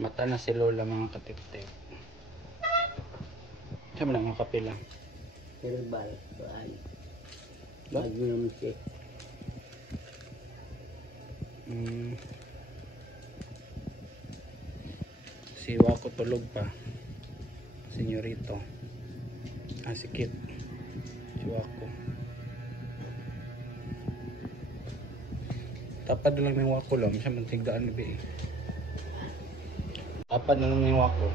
Mata na si Lola mga katip-tip. Saan na mga kapila? Herbal. Magnum siya. Siwa ko tulog pa. Senyorito. Sikit. Siwa ko. Tapad na lang ng wako lang. Siya mantigdaan na ba eh. Tapad na lang ng wako.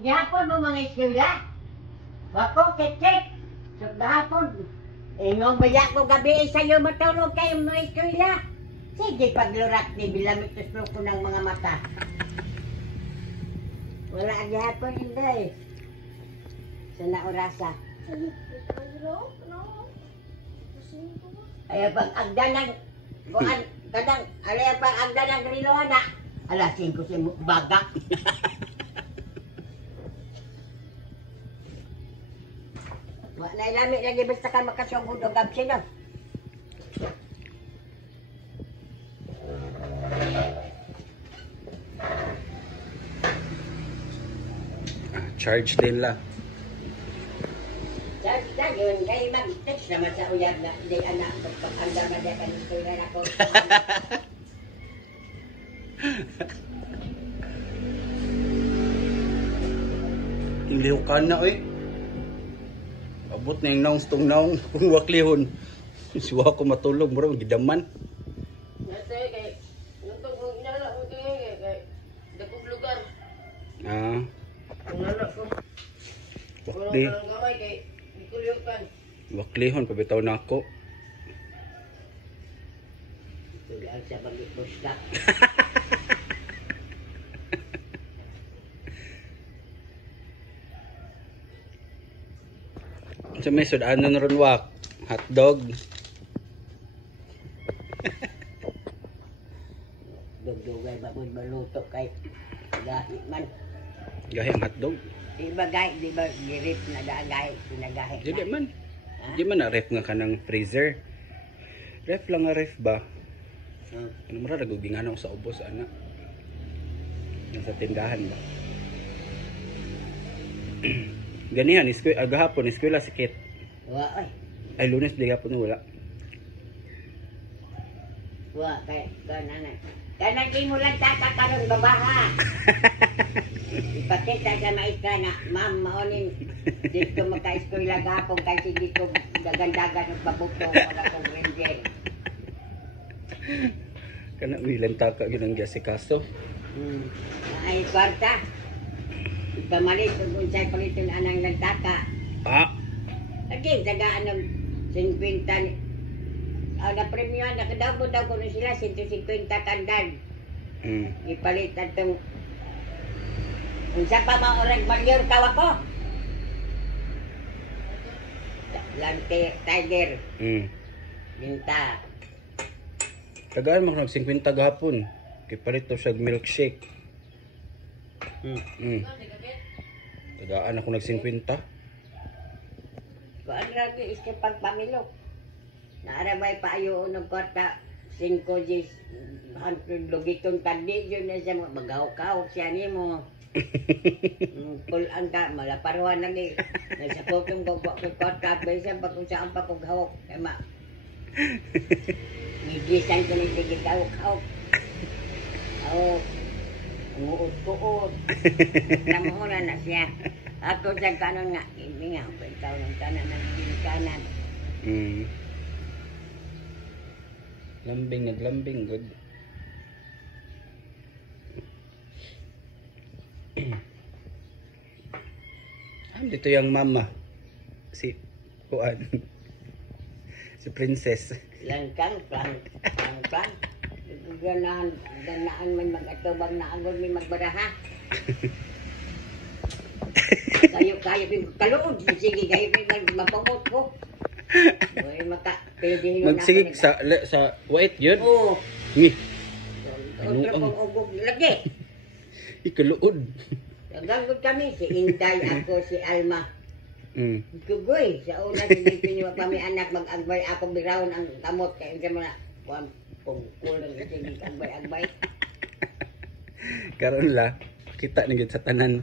Gihapon mo mga eskwela. Wako, kek-kek. So, gahapon. Ingong baya ko gabi sa'yo matulog kayo mga eskwela. Sige, paglurat ni bilamitos ko ng mga mata. Wala gihapon hindi. Sana orasa. Ay, pag agdan ng... Bukan, kadang, alay pag agdan ng grilohan na. Alasin ko si bagak. Wala ilami lagi basta ka makasugod o gabsi na. Charge din lang. Charge na yun. Kaya mag-text naman sa uyab na hindi anak. Pagpapanda na dyan kanito na ako. Iliw ka na oy. Abot na yung naong stong naong kung waklihon. Siwa ko matulog, mura magidaman. Natay kay nutong kong inala ko kay dakong lugar. Inala ko. Wakli. Wala nang gamay kay ikulyukan. Waklihon, pabitaw na ako. Ito lang sa bagipos ka. Sa may sudanan ron wak. Hotdog. Dugdugay baboy maluto kay gahi man. Gahi ang hotdog. Iba gahi, di ba girip na gahi, pinagahi na. Di man. Di man na ref nga ka ng freezer. Ref lang nga ref ba? Ano mara naguging ano sa ubos ana. Yung sa tindahan ba? Ganihan, agahapon, eskwela sikit. Wa, ay. Ay, Lunes, di hapon wala. Wa, kay, kanan. Kanan di mo lang tatakarong babaha. Ipakita sa maestra na, ma'am, maonin, dito magka-eskwela gapong kasi dito dagandagan ng babuto wala kong ranger. Kana, milang taka yun ang gasikaso. Ay, kwarta. Ipamalit kung sa'y palitin anang nagtaka. Lagi, tagaan ng 50. Na-premium, nakadabo daw ko na sila, 150 tandaan. Ipalit na itong... Kung saan pa maurag malyur kawa ko? Lante, tiger. Linta. Tagaan mo nag 50 gahapon. Kipalit to siya milkshake. Tagaan ako nag 50. Kuan lagi iske pagpamilok. Naarabay pa ayo ng kwarta 5 Gs 100 lugitong tandi yun na siya magaw-kaw siya ni mo. Pulang ka malaparuan lagi. Nagsapokong gogwa ko kwarta besa pa kung saan pa kog hawak ema. Gigisan ko ni sige hawak. Nguot-kuot. Namuuna na siya. Ako sa kanon nga, hindi nga, ikaw ng kanan ng kanan. Lambing, naglambing, good. Dito yung mama. Si Kuan. Si Princess. Langkang, plan. Ganaan man mag-atubang na agod may magbaraha. Kayo yung kaluod. Sige, kayo yung mapangot ko. Uy, pwede yun. Magsigig sa white yun. Oo. Ngi. Otro pong ugog lagi. Ikaluod. Nagagod kami, si Inday, ako, si Alma. Gugoy, sa una, hindi pinyo kami anak, mag-agbay ako, birawon ang kamot, kaya hindi mo na, kulang sige, agbay-agbay. Karon la, kita na sa tanan.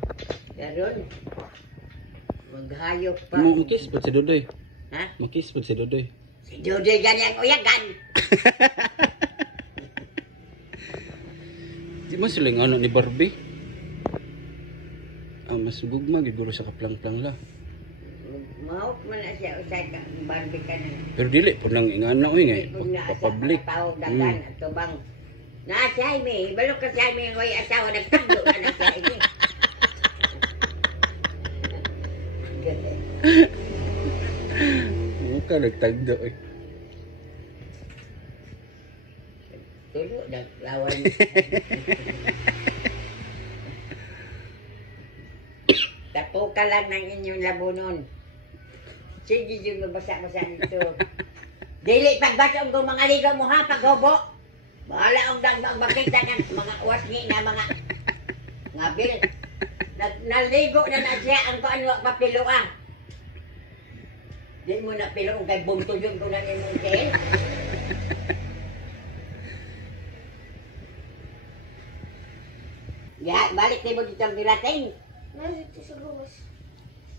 Karon, maghayop pa. Mukis po si Dodoy. Ha? Mukis po si Dodoy. Si Dodoy ganyan uyagan. Di mo sila yung ano ni Barbie? Mas gugma, giguro sa kaplang-plang la. Mahok man na siya, usay ka, Barbie ka na. Pero dili po nang ingana oy nga, Kung naasa public. tao dagan at tubang. Nasa Jaime, balok ka sa Jaime, way asawa, nagtagdo ka na sa Jaime. Muka nagtagdo oy. Tulo, naglawan. Tapo ka lang ng inyong labunon. Sige yung mabasa-basa nito. Dili pagbasa ang mga ligaw mo ha, paghubo. Bahala ang dagdag makita ng mga wasngi na mga bil. Naligo na siya ang kaano papilo ah. Di mo na pilo kay bunto yun kung na imong jail. Ya, balik tayo mo dito ang birating. Nandito sa gawas.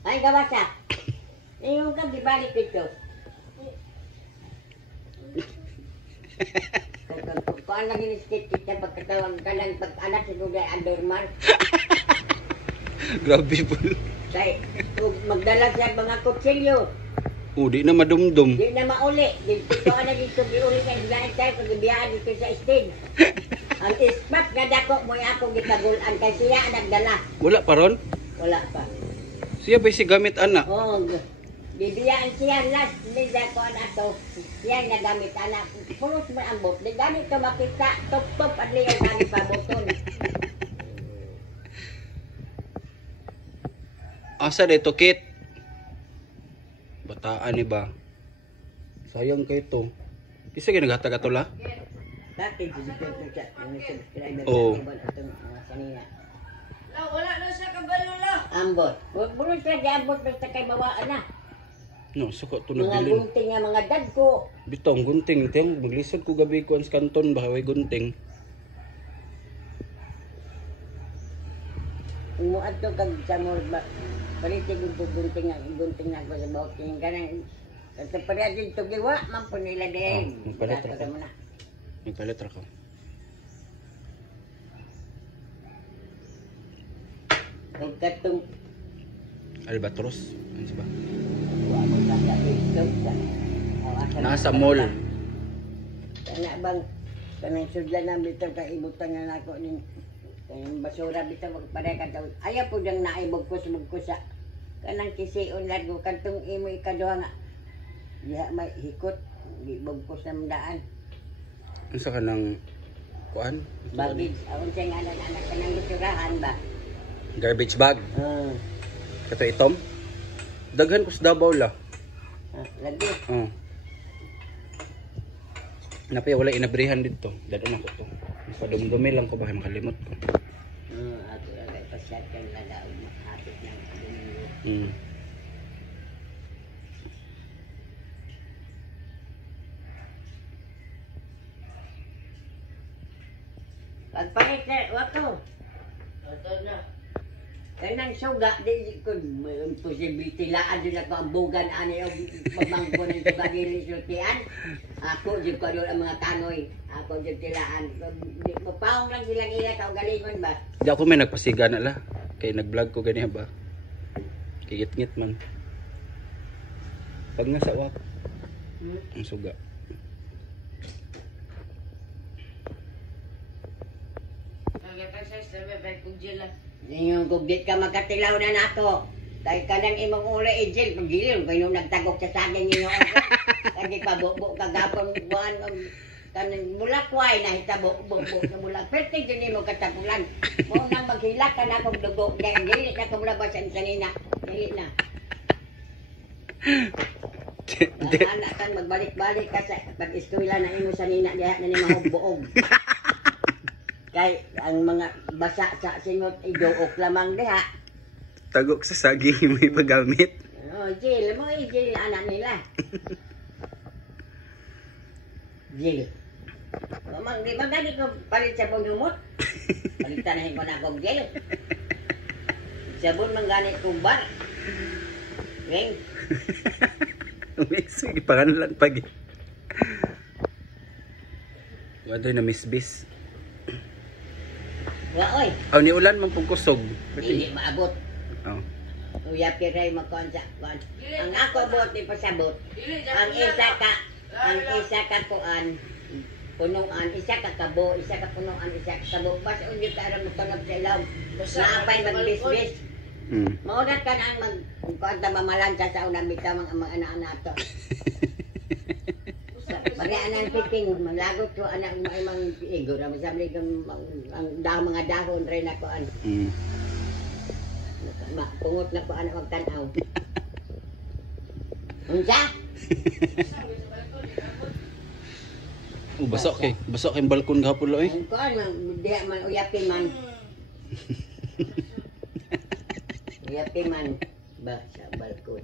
Ay, gawas ah. Ngayon ka, di balik dito. Kung lang yung skate kita, pagkatawang ka lang, pag-anak sa lugay, andormal. Grabe po. Kaya, magdala siya mga kutsilyo. Di na madumdum. Di na mauli. Dito ka na dito, di uli sa islaan tayo, pag-ibiyaan dito sa stage. Ang ispat nga dako mo ako gitagulan kay siya nagdala. Wala pa ron? Wala pa. Siya ba si gamit anak? Oh, bibiyaan siya last nila ko na to. Siya nagamit anak. Pulos mo ang bot. Di ganit to makita. Top-top at liyaw ganit pa boton. Asa dito kit? Bataan ni ba? Sayang kay to. Isa ginaghatag ato la? Dati dito siya. Yung subscriber Oo. Sanina. Wala na siya kabalo la. Ambot. Pulos siya di ambot basta kay bawaan na. No, suko to Mga nabilin. gunting nga mga dadko. Bitong gunting, tiyang maglisod ko gabi ko ang kanton ba way gunting. Umuad to kag sa mo ba. Paliti gunting nga ko sa bawat yung ganang. Kasi pala din to giwa, man po nila din. magpalit ra Dato ko. mo na. Nagpalit ra ko. Huwag katong Albatros. Ano ba? nasa Nasa mall. Kana bang kanang sudlan na bitaw ka ibutan nga nako ning kanang basura bitaw magpare ka daw. Ayaw po dang naibog ko sa kanang kisiun largo kantong imo ikaduha nga. Diha may hikot ibog ko sa daan. Unsa ka nang kuan? Bagid aron siya nga anak kanang basurahan ba. Garbage bag. Kato itom. Daghan ko sa Davao la. Lagi. Napay wala inabrihan dito. Dadon ako to. Padumdumi lang ko baka makalimot ko. Ato lang kay pasyat kang ladaog makapit ng domingo. Pagpalit na, wato. Wato na. Kanang suga, di ko posibility laan din ako ang bugan ani o pagmangko ng suga dili sultian. Ako jud ko doon ang mga tanoy. Ako jud tilaan. Mapaong lang silang ila tao galingon ba? Di ako may nagpasiga na la. Kay nag-vlog ko ganiya ba. Kigit-ngit man. Pag nasa wak. Ang suga. Yung gugdit ka magkatilaw na nato. Dahil ka nang imong uli ijil, pagilin, kung nagtagok sa saging ninyo ako. Kasi pabubo kagapon buwan, kanang mulakway na hitabo-bubo sa mulak. Pwede din mo katapulan. Mo nang maghilak ka na akong dugo, dahil hindi na kumulabas ang kanina. Dili na. Di- Anak kan magbalik-balik ka sa pag-eskwela na imo sa nina diha na ni mahugbuog. Kay ang mga basa sa singot iduok lamang diha. Tagok sa saging may paggamit. Oh, Jill, mo Jill anak nila. Jill. Mamang di ba gani ko palit sa bunumot? Palitan ko na kong Jill. Sabon man gani kong bar. Weng. Sige, pangalan pag. Wadoy na misbis. Wa oy, Aw ni ulan man pong kusog. dili maabot. Oh. Uya piray magkuhan sa kuhan. Ang ako abot ni pasabot. Ang isa ka kuan punuan, isa ka kabo, isa ka punuan, isa ka kabo. Basta undi ka aram tunog sa ilaw. Naapay magbisbis. Maudat ka na ang magkuhan ta mamalansa sa unang bitaw mga anak-anak to. Bagi anang piking, maglagot ko anak may mang igor. Masamli kang mga dahon rin ako. Pungot na ko anak magtanaw. Unsa? Basok kay. Basok kay balkon gahapon lo eh. Ang kuan man, diha man uyapin man. Uyapin man ba sa balkon.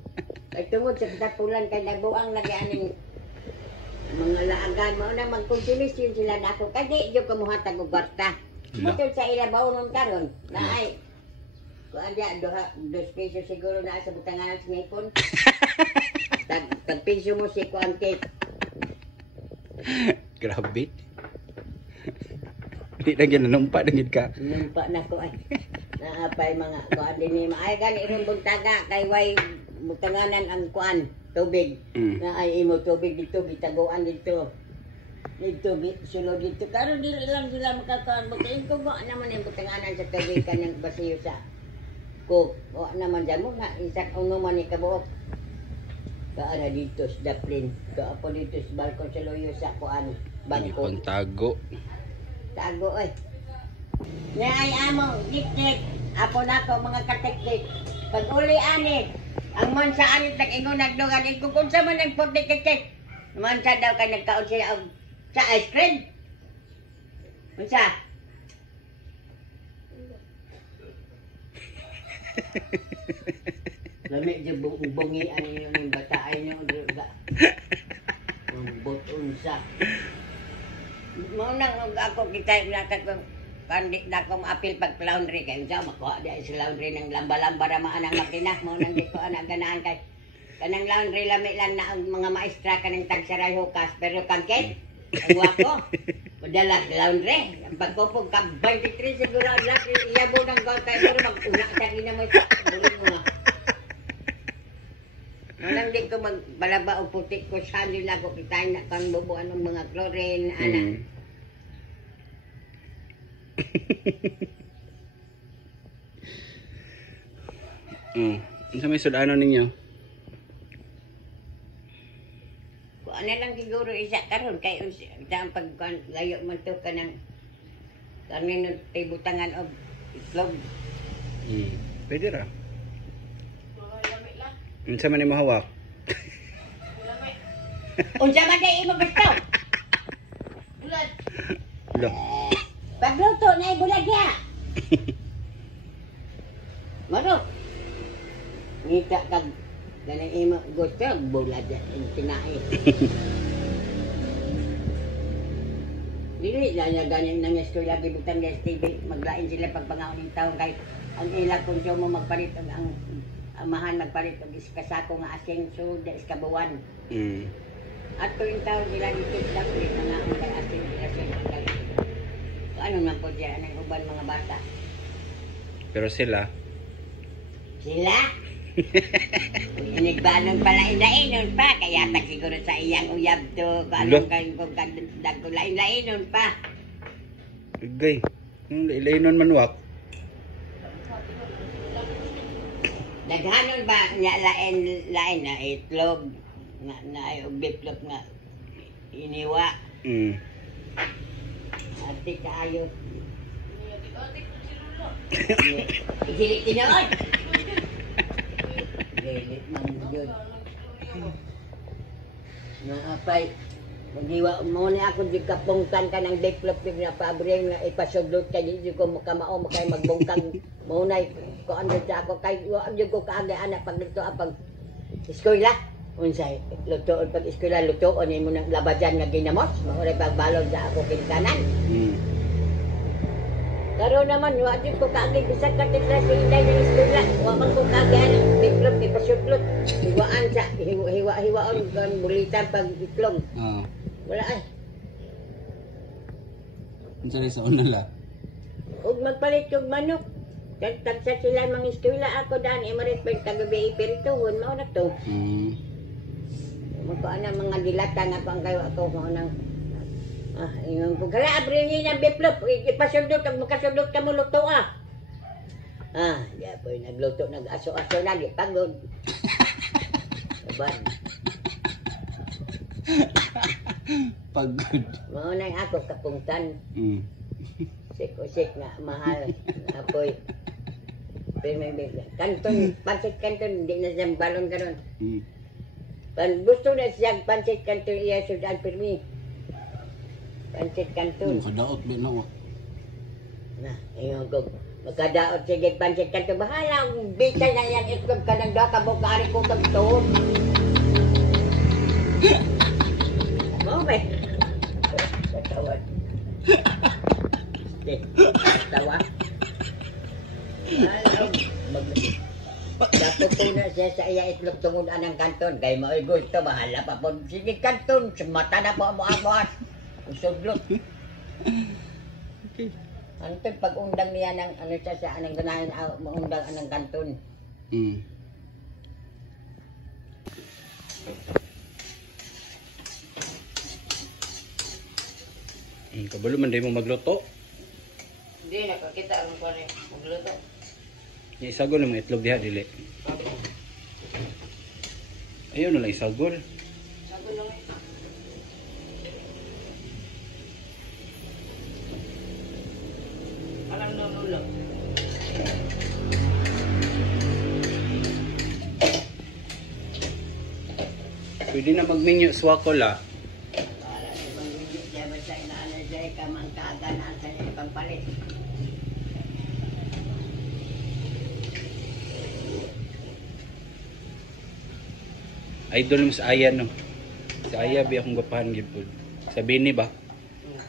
Kay tungod sa katapulan kay nagbuang lagi aning mga laagan mo na magkontinisyon sila nako kay di jud ko muhatag og kwarta. Mutod sa ilabaw nun karon na ay kuan dia 2 pesos siguro na sa butangan sa ngipon. Tag piso mo si kuan cake. Grabe. Di na ginanumpa na gid ka. Numpa na ko ay. Naapay mga kuan dinhi maay gani ron buntaga kay way butanganan ang kuan tubig. Na ay imo tubig dito bitaguan dito. Dito sulod dito karon dili lang sila makakaon butain ko wa naman ang butanganan sa tubig kanang basiyo sa ko wa naman dyan mo na isak uno man ni kabuok. Kaara dito sa Daplin, kaapo dito sa balkon sa loyo sa kuan bangko. Pang tago. Tago oy. Nga ay amo, dik-dik. Apo nako mga katik-dik. Pag uli ani, ang man sa ani tag-ingon nagdugan iko kung sa man ang putik-tik. Man sa daw kay nagkaon sila og sa ice cream. Unsa? Lami jud bungi ani yung bata ay nyo ga. Ang boton sa. Mo nang ako kita nakat kandi na ko maapil pag laundry kay unsa makuha di sa laundry ng lamba-lamba ra man ang makina mo nang di ko ana ganahan kay kanang laundry lami lang na ang mga maestra kanang tagsaray hukas pero kangkit ang wako padala sa laundry ang pagkupog ka 23 siguro ang laki iyabo ng gawin kay pero mag-una sa kina mo bulig mo nga walang di ko magbalaba o putik ko sa nila ko kitain na kang bubuan ng mga chlorine ana. Sa may sudano ninyo? Kuan na lang siguro isa karon kay ang paglayo man to kanang kanin tibutangan og itlog. Pwede ra. Unsa man ni mahawak? Unsa man kay imo gusto? Bulat. Lo. Pagluto na ibulagya. Maro. Ngita kag ganang imo gusto bulagya ang tinae. Dili na niya ganyan nang eskwela gibutan sa TV maglain sila pagpangaon ng taon kay ang ila konsumo magpalit ang amahan magpalit og iskasako nga asenso da iskabuwan. At tuwing taon sila dito sa ulit nga ang kay asin sila sa ano na po dyan ang uban mga bata? Pero sila? Sila? Inigbanon pala inainon pa. Kaya tak siguro sa iyang uyab to. Kung anong kung lain-lainon pa. Gay. Ilainon manwak. Naghanon ba niya lain na itlog na ay bitlog nga iniwa. Ati kayo. Isilik tinood. Dili man yun. Naapay. Magiwa mo ni ako di kapungtan ka ng develop na pabre nga ipasudlot kay di ko makamao makay magbungkang mo nay ko ano sa ako kay wa ko kaagay anak pag dito pag eskwela unsay luto pag eskwela luto ni mo nang labajan nga ginamos mao ray pagbalog sa ako kinkanan. Karon naman wa di ko kaagay bisag ka tikla sa inday ng eskwela wa man ko kaagay develop ipasudlot hiwaan sa hiwa-hiwaon kan bulitan pag itlog. Wala ay. Unsa sa una la? Ug magpalit og manok. Tagsa sila mga eskwela ako daan marit pag tagabi ipirituhon mao na to. Magkaana mga dilata nga pang kayo ako mo nang ingon ko kala abril ni ng biplop ipasudlot kag makasudlot ka mo luto ya po nagluto nag-aso-aso na di pagod. Saban. Pagod. Mao na ako kapungtan. Sik-usik na mahal. Apoy. Kanton, pansit kanton, di na siyang balon karon. Gusto na siyang pansit kanton iya sudan permi. Pansit kanton. Kadaot ba na Na, ayun ko. Magkadaot sige pansit kanton. Bahala, bitay na yan itlog ka ng doha ka mo kaari ko tagtuon. Mau ba? Tawad. Tawa. Dapat po na siya sa iya itlog tungod anang kanton. Kaya mo gusto, bahala pa po. Sige kanton, mata na po mo amuas. Usudlot. Anton, pag undang niya ng ano siya sa anang ganahin, maundang anang kanton. Kabalo man day mo magluto. Hindi, nakakita ang kwan eh. Magluto. Isagol mo itlog diha dili. Ayaw na lang isagol. Sabi lang eh. Alam nunulo. Pwede na magminyo swakol Para sa mga siya ba sa inaanay siya kamangkaganaan sa niya pampalit. Idol mo sa Aya no. Si Aya bi akong gapahan gid pud. Sa Bini ba?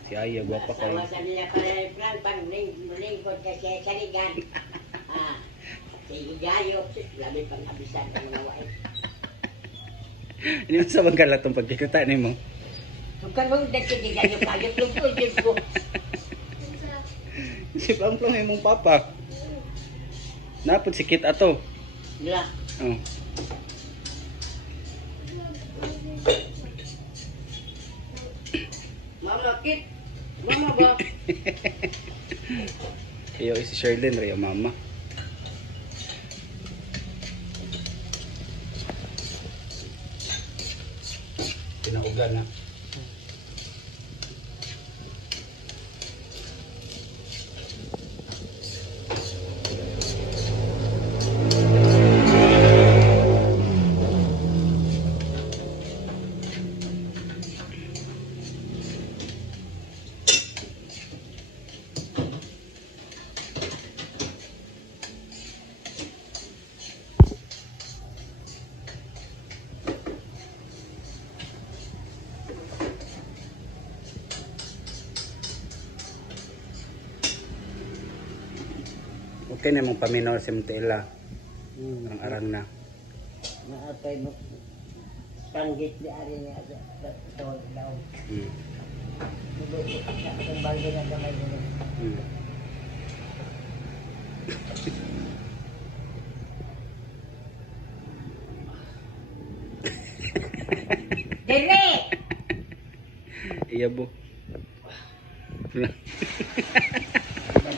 Si Aya gwapa kayo. Sama sa niya para plan pag lingkod ka siya sa ligan. Si Gayo, labi pang abisan ng mga wain. Ini sa bangkala tong pagkikita nimo. Bukan mo dahil si Gayo kayo tungkol ko. Si Plong imong papa. Napod sikit ato. Wala. Oh. Mama, kit. Mama ba? Iyo si Sherlyn ray mama. Pinaugan na. Okay na mong paminaw si Mtila. Ang arang na. Naapay mo. Panggit di ari niya sa tawag daw. Nagluto siya ang balde na gamay mo. Dere! Iya bu.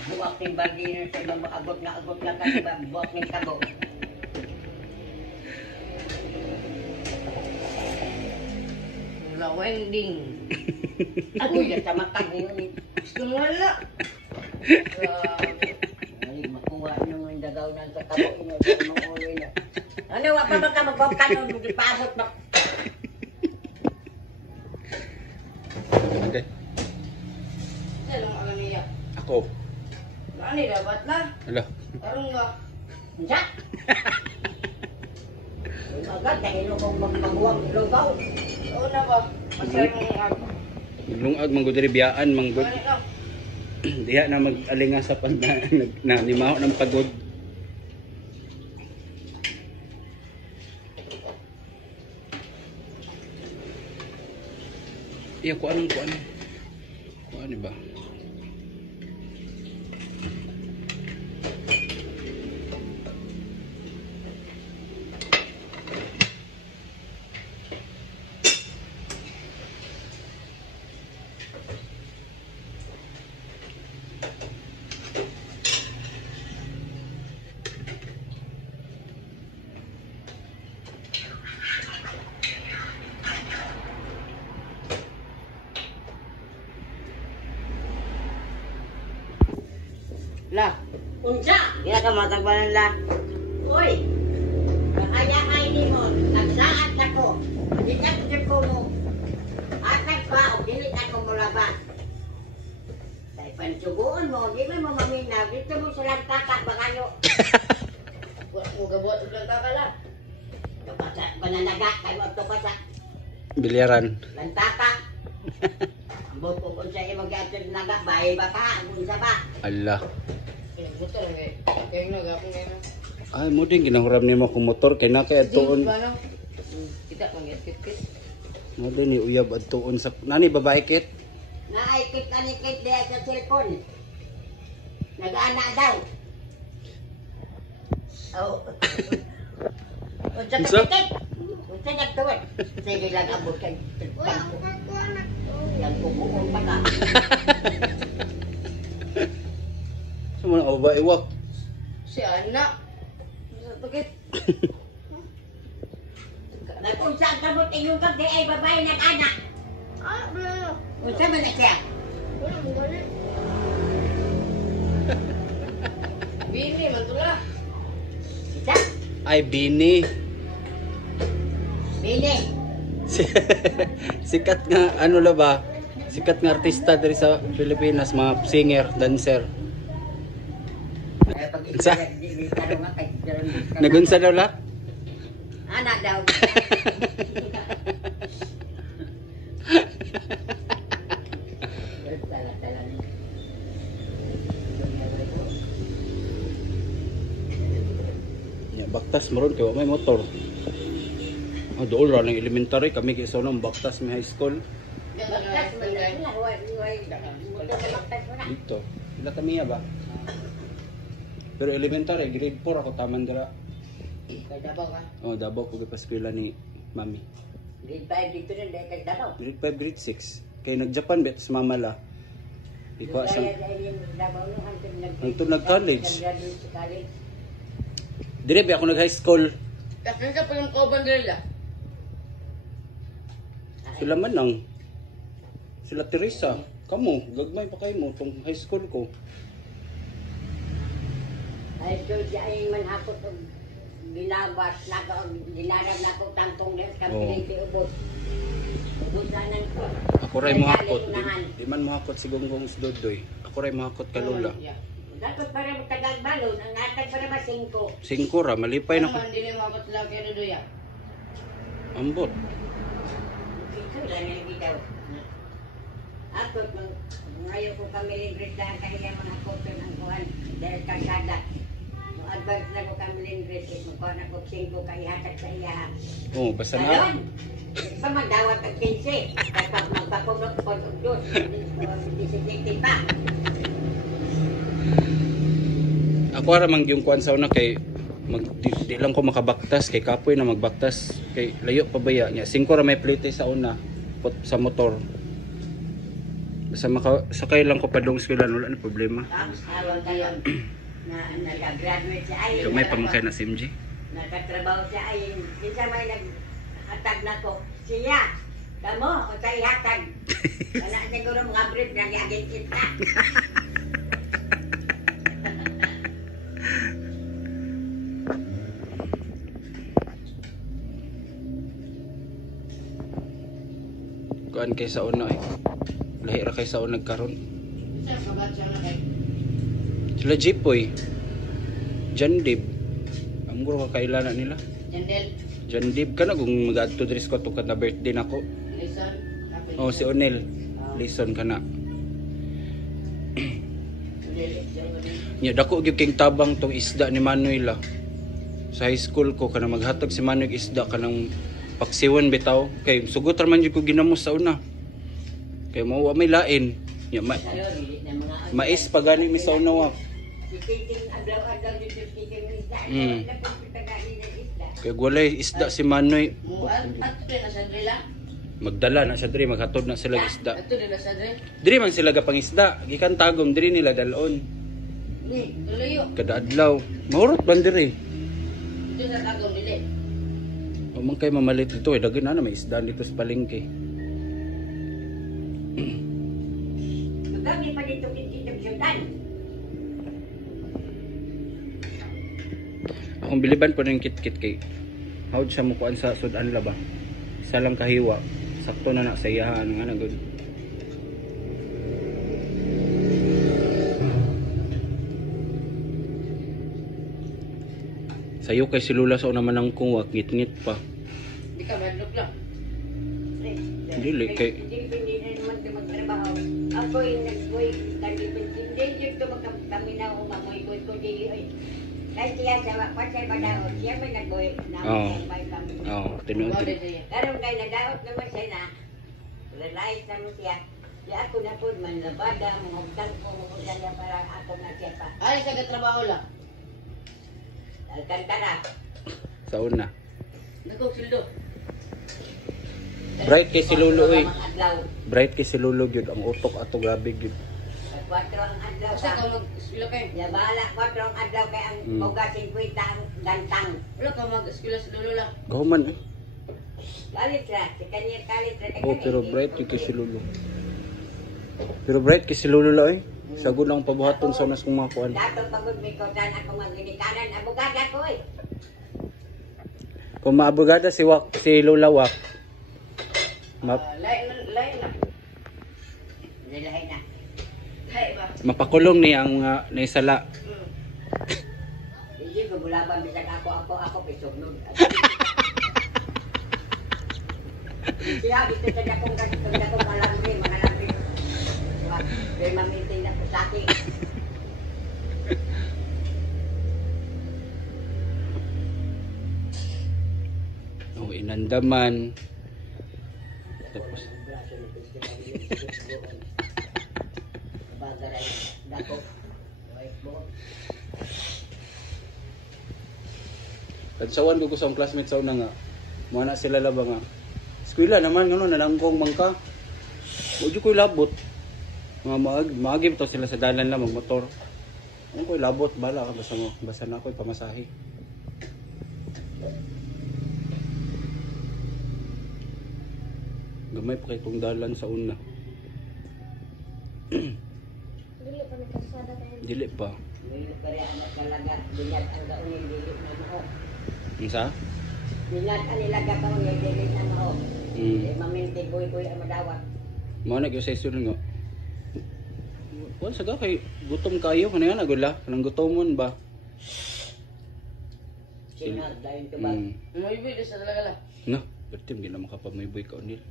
Buwak ni Bardino sa mga agot na kasi buwak ni Kabo. Wala wending. Ako yan sa makan yun. Gusto mo wala. Ay, makuha nung yung dagaw na sa Kabo. Ino sa mga ulo na. Ano, wapa ba ka magkakanon, magpapabot ba? Okay. Sino ang ano niya? Ako. Ano dapat na? Hala. Karong nga. Siya? Agad, dahil kung magmaguwang lugaw. Oo na ba? Masaya mong ako. Lungag manggod biyaan manggod. Ano na? Diha na mag-alinga sa na nimaho ng pagod. Iya ko anong ko ano ba? La, Unsa? kaya ka matagbalan la. Uy! Kaya ni mo, nagsaat ako. Hindi ko mo. Atag pa, o dili na ko mulabas. Dahil pansubuan mo, di mo mamaminaw. Dito mo silang tatak bakayo. Wala mo gabot ug lang ka la. Kapasa, bananaga, kayo ito pa sa Bilyaran. lantaka. Ang buto ko sa imong gatid naga, bahay ba ka? Ang unsa ba? Allah. Eh, motor nga. Kaya nagapon ngayon. Ay mo din ginahuram nimo kung motor kay na kay adtuon. Ano? Kita pang kit-kit. Mo din ni uyab adtuon sa nani babae kit. Naikit anikit diya sa cellphone. Nag-ana daw. Oh. Unsa Unsa? ka kit? Unsa nagtuwid? Sige lang abot kay. Yang kukuon pa ka. Sumo na babae wak. Si anak. Bakit? Nag-unsa ang kamot inyong kag di ay babae nag-ana. Unsa man na siya? Bini man tula. Isa? Ay bini. Bini. Sikat nga ano la ba? Sikat nga artista diri sa Pilipinas, mga singer, dancer. Pag Unsa? di tarong nga kay Nagunsa daw la? ana daw. Ya, baktas maron kay wa may motor. Ah, dool ra ng elementary kami kay sa nang baktas may high school Baktas man na sila, huwag motor na baktas mo na. dito. Ila kami ba? Pero elementary grade 4 ako taman dira. Kaya ba ka? Oh, Davao ko gipaskwela ni Mami. Grade 5 dito rin, dahil kagdalaw. Grade 5, grade 6. Kay nag-Japan bet sa mama la. Ikaw sa Nagtun nag-college. Dire ba ako nag-high school. Kasi ka pa yung kauban nila. Sila Manang. Sila Teresa. Kamo, gagmay pa kayo mo tong high school ko. Ay, so siya ay manhakot o ginabas na ko, dinarab na ko tantong nila sa Oo. kapiling piubos. Ubos na nang ko. Ako ray mahakot. Di man mahakot si Gonggong Dodoy. Ako ray mahakot ka Lola. Dapat para matagal balon, ang atag para masingko. 5 ra, malipay na ko. Naman, dili mo ako talaga kaya doya. Ambot. Ito lang yung bitaw. Ako, ngayon ko kami libre dahil kaya mga koto ng kuhan dahil kasada. Advance na ko kami libre, magkuha na ko 5 kaihatag sa iyahan. Oh, basta na. Ganon. Pa magdawat ang 15. Kapag magpapunok po ng dos, disiplitin pa. Ako ra mang yung kuan sa una kay di lang ko makabaktas kay kapoy na magbaktas kay layo pa baya nya 5 ra may plate sa una sa motor. Basta sakay lang ko padung eskwela wala na problema. Awang kayo na nag-graduate siya ay. So may pamukay na SMG. Nagtatrabaho siya ay. Minsan may naghatag na ko. Siya, kamo, o tayo hatag. Wala siguro mga brief na gagawin kita. daan kay sa una eh. Lahi ra kay sa una nagkaroon. Sir, kabatsa na kay. Sila Jipoy. Jan Dib. Ang guro kakailanan nila. Jandel, Jan Dib ka na kung mag-add to dress ko tukad na birthday nako. listen. Happy. Oh si Onel. Listen ka na. Nya dako gyud king tabang tong isda ni Manuel ah. Sa high school ko kana maghatag si Manuel isda kanang paksiwan bitaw kay sugot ra man gyud ko ginamos sa una. Kay mao may lain. Nya mais pa gani mi sa una wa. Ipiting adlaw-adlaw dito ipiting isda. Mm. Napagpitagani ng isda. Kay walay isda si Manuel. Ato din na sa drila. Magdala na siya diri maghatod na sila isda. Ato din na sa dril. Diri man sila gapang isda, gikan tagom diri nila dalon. Ni, tuloyo. Kada adlaw. Mahurot man diri. Dito sa tagong dili. O man kay mamalit dito eh daghan na may isda dito sa palengke. Magami pa dito kititog syutan. Akong biliban ko ng kit-kit kay hawd siya mukuan sa sudan la ba. Isa lang kahiwa. Sakto na sa iyahan nga na good. Sayo kay si Lula sa una man ang kuwak ngit-ngit pa. Di ka madlok lang. Dili kay Hindi naman ito magtrabaho. Ako yung nag-boy, hindi dito kami na umamoy-boy ko dili. Kahit siya sa pasay padaot, siya may nag-boy na may kami. oh, tinuod. Wala siya. Karon kay nadaot naman siya na, lalait na mo siya. Di ako na po, manlabada, mungutang ko, mungutang niya para ako na siya pa. Ay, sa katrabaho lang. Alcantara. Sa una. Nagkog sildo. Bright kay si Lolo eh. Mga adlaw. Bright kay si Lolo gyud ang utok ato grabe gyud. At 4 ang adlaw Asa ka. ka mag-eskwela kayo? Ya bahala 4 ang adlaw kay ang moga 50 ang gantang. Wala ka mag-eskwela sa lolo lang. Gahuman eh. Kalit ra, si kanya kalit ra kay Oh, kanya. pero bright kay si Lolo. Pero bright kay si Lolo la eh. Sagod lang ang pabuhaton sa unas kong mga kuan. Dato pagod mi ko dan ako magginikanan abogada ko eh. Kung maabogada si Lola Wak. Lain na. Nilahay na. Hay ba? Mapakulong ni ang naisala. Hindi ko bulaban bisag ako pisugnod. Siya dito sa dakong malangri, manalangri. Kaya mamintin na po sa akin. Oh, inandaman. Tapos Bagaray, dako. Tansawan ko sa akong classmates sa una nga. Mga na sila laba nga. Eskwela naman ngano nalangkong man ka. Ujo ko'y labot. Mga maagi to sila sa dalan lang magmotor. Ano ko'y labot bala ka basta na ako'y pamasahe. Gamay pa kay kong dalan sa una. Dili pa nagkasada tayo. Dili pa. Dili kare anak talaga, binyag ang gaungin dili na mao. Unsa? Binyag ang ilaga gaungin dili na mao. Mm. Maminti boy ang madawat. Mao na gyud sa istorya nga. Wala saga kay gutom kayo kanang ana gud la, kanang gutomon ba? Sinag dayon to ba? May ibig sa talaga lang. No, bertim di na makapamayboy ka unil.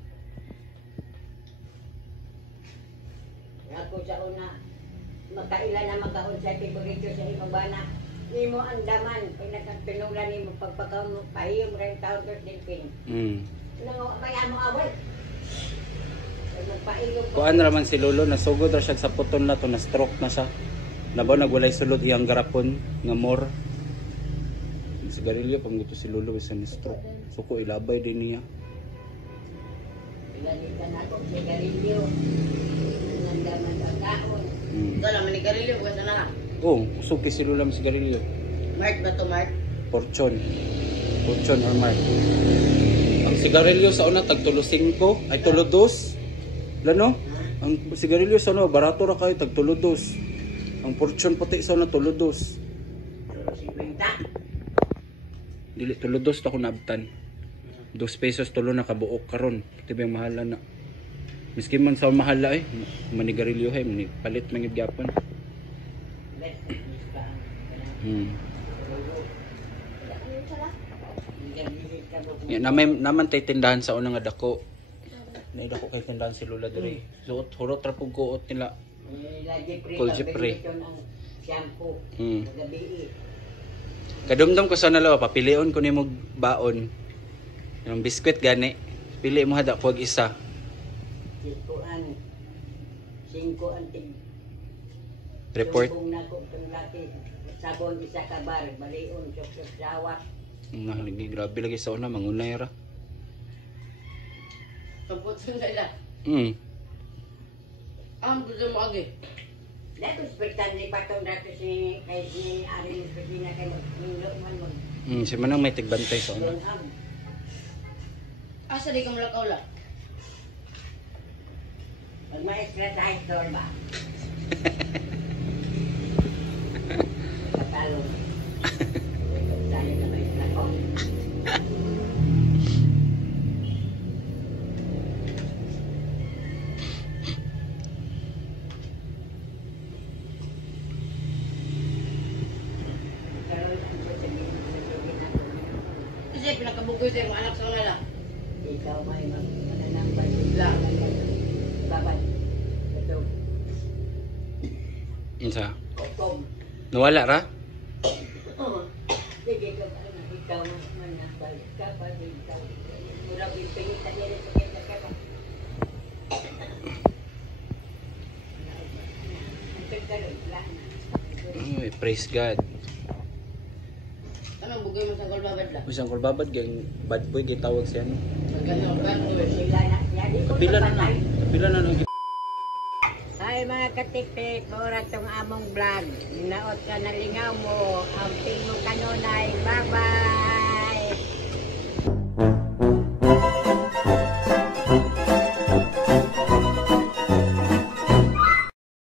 Ako sa una, magkaila na magkaon sa tiburito sa imong bana. Nimo ang daman, kung nagpinulan nimo pagpakaon mo, pahiyom rin taon dos dilpin. Nang kaya mo away. Nagpailog ko. Kuan raman si Lolo nasugod ra siya sa puton na to na stroke na siya. Nabaw nagwalay sulod iyang garapon nga more. Sigarilyo pang gusto si Lolo sa ni stroke. Suko ilabay din niya. Pinalitan ako sigarilyo. Nang daman ang kaon. Ito lang, manigarilyo ko sa na. Oh, usog kay si Lolo ang sigarilyo. Mark ba to, Mark? Fortune or Mark. Ang sigarilyo sa una tag tulo 5 ay tulo 2. Lano? Ang sigarilyo sa una barato ra kayo tag tulo 2. Ang Fortune pati sa una tulo 2. 50. Dili tulo 2 ta ko nabtan. 2 pesos tulo na kabuok karon. Tibi ang mahala na. Miski man sa mahala eh, manigarilyo hay, palit man gyud gyapon. Hmm. Ano yung sala? Ya naman tay tindahan sa una nga dako. Nay dako kay tindahan si Lola diri. Suot hurot ra pug kuot nila. Cold Jeffrey. Shampoo. Hmm. Gabi. Kadumdum ko sa nalawa papilion ko nimo baon. Yung biskwit gani. Pili mo hada kuwag isa. 5 tig. Report. Sumbong na ko kung laki. Sabon isa ka bar, balion, chocolate sawat. Nga lagi grabe lagi sa una mangunay ra. Tapos yung nila. Hmm. Ang gusto mo agi. Dato seperti ni patong dato si kay ni Arin Regina kay magmilo man mag. Si manang may tigbantay sa una. Donham. Asa di ka mulakaw la? Pag maestra sa high school ba? Katalong. Dahil na maestra ko. Karoon ang sasabihin na Kasi pinakabugoy sa yung anak sa una la. ikaw may mananambay. La. Babay. Ito. Insa. Kokom. Nawala ra? Oo. Sige ka ba na ikaw manambay. Kapag ikaw. Murag ipingitan niya rin sa kanya ka ba? Ang pagkaroon lang. Ay, praise God. Anong bugoy mo sa kulbabad la? Usang kulbabad gang bad boy gitawag siya no. Magkano ba ko? Sila na siya. Di ko Kapila na napatay. Kapila na nang Hi mga katiktik, mura tong among vlog. Naot ka nalingaw mo, ang ping mo kanunay. Bye-bye!